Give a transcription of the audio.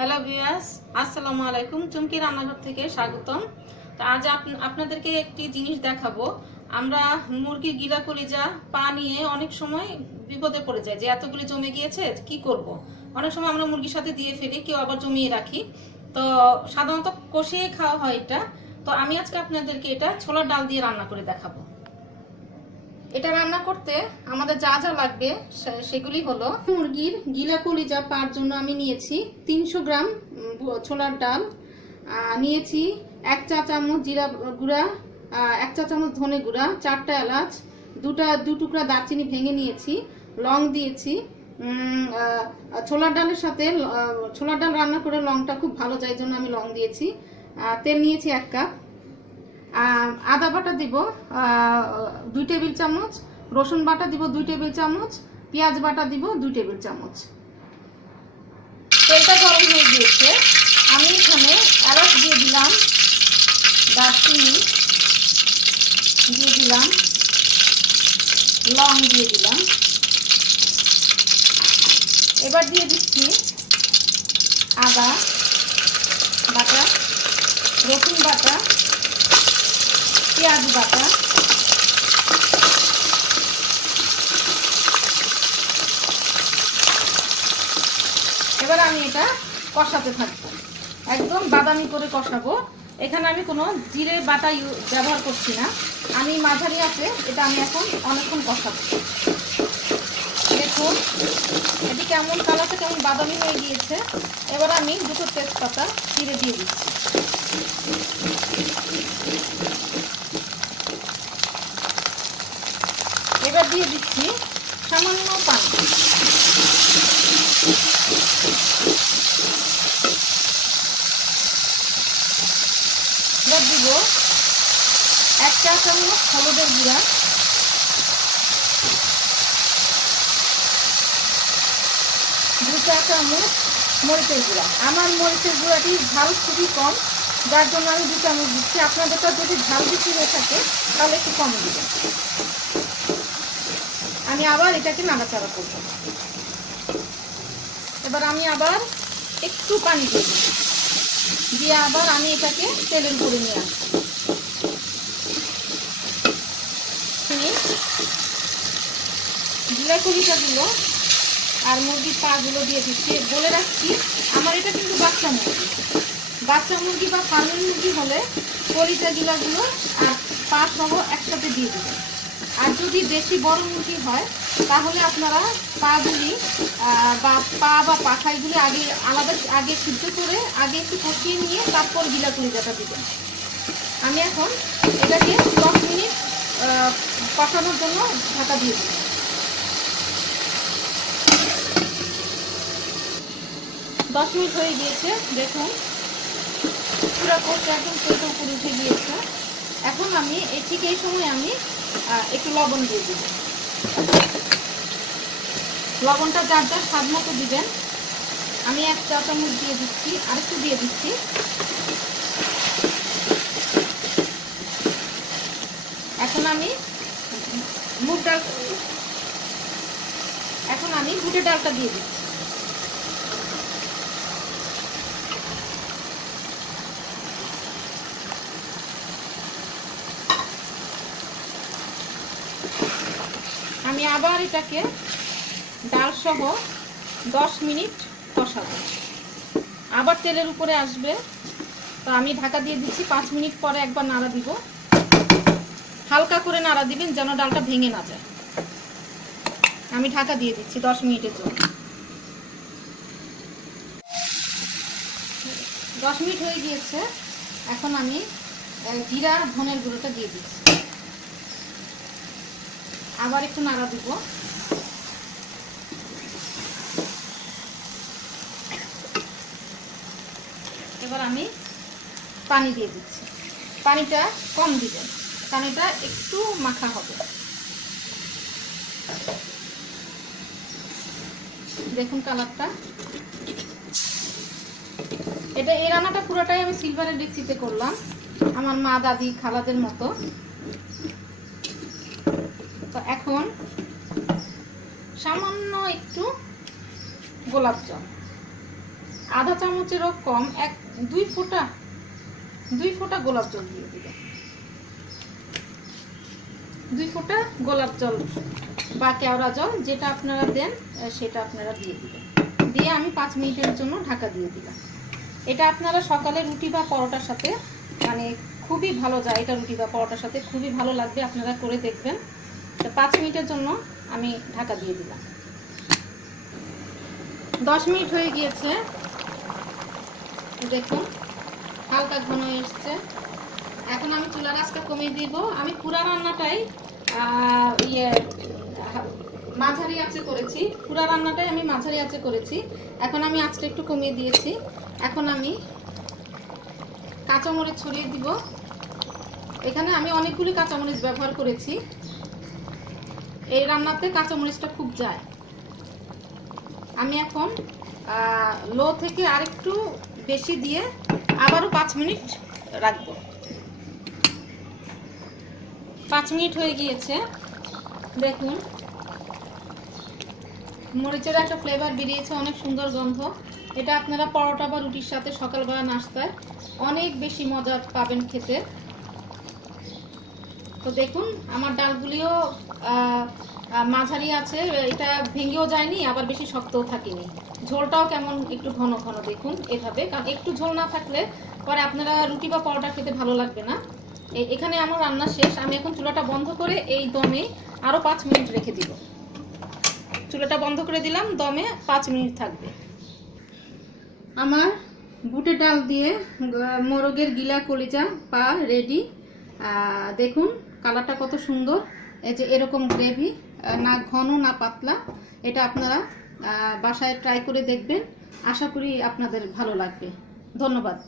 Hello viewers আসসালামু আলাইকুম। চুমকি রান্নাঘর থেকে স্বাগতম। তো আজ আপ- আপনাদেরকে একটি জিনিস দেখাবো। আমরা মুরগির গিলা কলিজা পা নিয়ে অনেক সময় বিপদে পড়ে যায় যে এতগুলি জমে গিয়েছে, কি করব। অনেক সময় আমরা মুরগির সাথে দিয়ে ফেলি, কেউ আবার জমিয়ে রাখি। তো সাধারণত কষিয়ে খাওয়া হয় এটা। তো আমি আজকে আপনাদেরকে এটা ছোলার ডাল দিয়ে রান্না করে দেখাবো। এটা রান্না করতে আমাদের যা যা লাগবে সেগুলি হলো মুরগির গিলা কলিজা পার জন্য আমি নিয়েছি তিনশো গ্রাম ছোলার ডাল নিয়েছি এক চা চামচ জিরা গুঁড়া এক চা চামচ ধনে গুঁড়া, চারটা এলাচ, দুটা দু টুকরা দারচিনি ভেঙে নিয়েছি, লং দিয়েছি ছোলার ডালের সাথে ছোলার ডাল রান্না করে লংটা খুব ভালো যায় জন্য আমি লং দিয়েছি তেল নিয়েছি এক কাপ। আদা বাটা দিব দুই টেবিল চামচ, রসুন বাটা দিব দুই টেবিল চামচ, পেঁয়াজ বাটা দিব দুই টেবিল চামচ। তেলটা গরম হয়ে গিয়েছে। আমি এখানে এলাচ দিয়ে দিলাম, দারচিনি দিয়ে দিলাম, লং দিয়ে দিলাম। এবার দিয়ে দিচ্ছি আদা বাটা, রসুন বাটা পেঁয়াজ বাটা? এবার আমি এটা কষাতে থাকব। একদম বাদামি করে কষাবো। এখানে আমি কোনো জিরে বাটা ব্যবহার করছি না। আমি মাঝারি আছে, এটা আমি এখন অনেকক্ষণ কষাবো। দেখুন, এটি কেমন কালারটা কেমন বাদামি হয়ে গিয়েছে। এবার আমি দুটো তেজপাতা চিড়ে দিয়ে দিচ্ছি এবার দিয়ে দিচ্ছি সামান্য পানি এবার দিব এক চা চামচ হলুদের গুঁড়া। দু চা চামচ মরিচের গুঁড়া। আমার মরিচের গুঁড়াটি ঝাল খুবই কম। যার জন্য আমি দু চামচ দিচ্ছি। আপনাদেরটা যদি ঝাল বেশি হয়ে থাকে, তাহলে একটু কম দিবেন। আমি আবার এটাকে নাড়াচাড়া করব। এবার আমি আবার একটু পানি দিই দিয়ে আবার আমি এটাকে তেলের উপরে নিয়ে আসব। জিরা কলিটাগুলো আর মুরগির পাগুলো দিয়ে দিচ্ছি। বলে রাখছি, আমার এটা কিন্তু বাচ্চা মুরগি। বাচ্চা মুরগি বা ফার্মের মুরগি হলে কলিটা গিলাগুলো আর পা সহ একসাথে দিয়ে দেবেন আর যদি বেশি বড় মুরগি হয় তাহলে আপনারা পাগুলি বা পা বা পাখাইগুলি আগে আলাদা আগে সিদ্ধ করে আগে একটু কষিয়ে নিয়ে তারপর গিলা কলিজাটা দিবেন। আমি এখন এটাকে দশ মিনিট আহ, কষানোর জন্য ঢাকা দিয়ে দিই দশ মিনিট হয়ে গিয়েছে দেখুন। পুরো কোর্স একদম তেলটা উপরে উঠে গিয়েছে। এখন আমি ঠিক এই সময় আমি একটু লবণ দিয়ে দিব লবণটা যার যার স্বাদ মতো দিবেন। আমি এক চা চামচ দিয়ে দিচ্ছি, আরেকটু দিয়ে দিচ্ছি। এখন আমি মুগ ডাল এখন আমি বুটের ডালটা দিয়ে দিচ্ছি। আমি আবার এটাকে ডাল সহ দশ মিনিট কষাবো। আবার তেলের উপরে আসবে। তো আমি ঢাকা দিয়ে দিচ্ছি, পাঁচ মিনিট পরে একবার নাড়া দিব। হালকা করে নাড়া দিবেন যেন ডালটা ভেঙে না যায়। আমি ঢাকা দিয়ে দিচ্ছি দশ মিনিটের জন্য। দশ মিনিট হয়ে গিয়েছে। এখন আমি জিরা, ধনের গুঁড়োটা দিয়ে দিচ্ছি। আবার একটু নাড়া দিব। এবার আমি পানি দিয়ে দিচ্ছি। পানিটা কম দিবেন। এটা একটু মাখা হবে। দেখুন কালারটা। এটা এই রান্নাটা পুরোটাই আমি সিলভারের ডেকচিতে করলাম। আমার মা, দাদি, খালাদের মতো। তো এখন সামান্য একটু গোলাপ জল। আধা চামচেরও কম, এক, দুই ফোঁটা দুই ফোঁটা গোলাপ জল দিয়ে দিবেন দুই ফোঁটা গোলাপ জল বা কেওড়া জল, যেটা আপনারা দেন সেটা আপনারা দিয়ে দিবেন। দিয়ে আমি পাঁচ মিনিটের জন্য ঢাকা দিয়ে দিলাম। এটা আপনারা সকালে রুটি বা পরোটার সাথে মানে খুবই ভালো যায়, এটা রুটি বা পরোটার সাথে খুবই ভালো লাগবে, আপনারা করে দেখবেন। তো পাঁচ মিনিটের জন্য আমি ঢাকা দিয়ে দিলাম। দশ মিনিট হয়ে গিয়েছে। দেখুন, হালকা ঘন এসছে। এখন আমি চুলার আঁচটা কমিয়ে দিব। আমি পুরা রান্নাটাই ইয়ে মাঝারি আঁচে করেছি। পুরা রান্নাটাই আমি মাঝারি আঁচে করেছি। এখন আমি আঁচটা একটু কমিয়ে দিয়েছি। এখন আমি কাঁচামরিচ ছড়িয়ে দিব। এখানে আমি অনেকগুলি কাঁচামরিচ ব্যবহার করেছি। এই রান্নাতে কাঁচামরিচটা খুব যায়। আমি এখন লো থেকে আরেকটু বেশি দিয়ে আবারও পাঁচ মিনিট রাখব। পাঁচ মিনিট হয়ে গিয়েছে। দেখুন, মরিচের একটা ফ্লেভার বেরিয়েছে, অনেক সুন্দর গন্ধ। এটা আপনারা পরোটা বা রুটির সাথে সকালবেলা নাস্তায় অনেক বেশি মজা পাবেন খেতে। তো দেখুন, আমার ডালগুলিও মাঝারি আছে, এটা ভেঙেও যায়নি, আবার বেশি শক্তও থাকেনি। ঝোলটাও কেমন একটু ঘন ঘন দেখুন এভাবে, কারণ একটু ঝোল না থাকলে পরে আপনারা রুটি বা পরোটা খেতে ভালো লাগবে না। এখানে আমার রান্না শেষ, আমি এখন চুলাটা বন্ধ করে এই দমে আরও পাঁচ মিনিট রেখে দিব। চুলাটা বন্ধ করে দিলাম, দমে পাঁচ মিনিট থাকবে। আমার বুটের ডাল দিয়ে মোরগের গিলা কলিজা পা রেডি। দেখুন, কালারটা কত সুন্দর। এই যে এরকম গ্রেভি না ঘন, না পাতলা, এটা আপনারা বাসায় ট্রাই করে দেখবেন। আশা করি আপনাদের ভালো লাগবে। ধন্যবাদ।